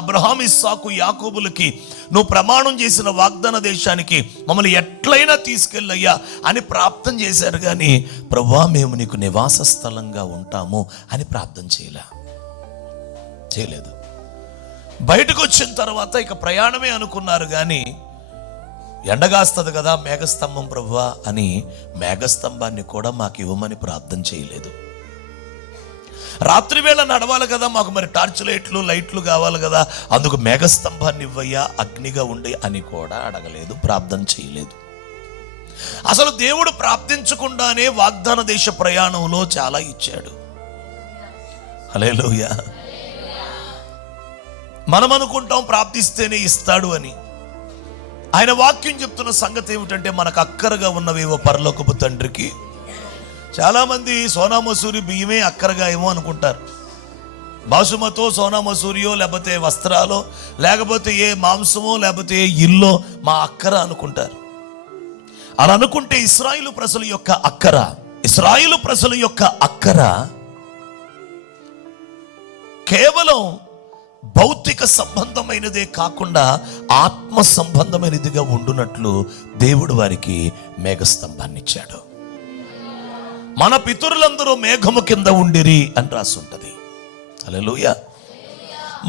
Abraham, ఇస్సాకు, యాకోబులకి నువ్వు ప్రమాణం చేసిన వాగ్దాన దేశానికి మమ్మల్ని ఎట్లయినా తీసుకెళ్ళయ్యా అని ప్రార్థన చేశారు. కానీ ప్రభువా మేము నీకు నివాస స్థలంగా ఉంటాము అని ప్రార్థన చేయలేదు. బయటకు వచ్చిన తర్వాత ఇక ప్రయాణమే అనుకున్నారు. కానీ ఎండగాస్తుంది కదా మేఘస్తంభం ప్రభువా అని మేఘస్తంభాన్ని కూడా మాకు ఇవ్వమని ప్రార్థన చేయలేదు. రాత్రి వేళ నడవాలి కదా, మాకు మరి టార్చ్ లైట్లు కావాలి కదా, అందుకు మేఘస్తంభాన్ని ఇవ్వయ్యా అగ్నిగా ఉండి అని కూడా అడగలేదు, ప్రార్థన చేయలేదు. అసలు దేవుడు ప్రార్థించకుండానే వాగ్దాన దేశ ప్రయాణంలో చాలా ఇచ్చాడు. హల్లెలూయా. మనం అనుకుంటాం ప్రార్థిస్తేనే ఇస్తాడు అని. ఆయన వాక్యం చెప్తున్న సంగతి ఏమిటంటే మనకు అక్కరగా ఉన్నవేవో పరలోకపు తండ్రికి. చాలామంది సోనా మసూరి బియ్యమే అక్కరగా ఏమో అనుకుంటారు. బాసుమతో సోనా మసూరియో, లేకపోతే వస్త్రాలో, లేకపోతే ఏ మాంసమో, లేకపోతే ఏ ఇల్లో మా అక్కర అనుకుంటారు. అలా అనుకుంటే ఇశ్రాయేలు ప్రజల యొక్క అక్కర కేవలం భౌతిక సంబంధమైనదే కాకుండా ఆత్మ సంబంధమైనదిగా ఉండునట్లు దేవుడు వారికి మేఘస్తంభాన్ని ఇచ్చాడు. మన పితరులందరూ మేఘము కింద ఉండిరి అని రాసి ఉంటది. హల్లెలూయా.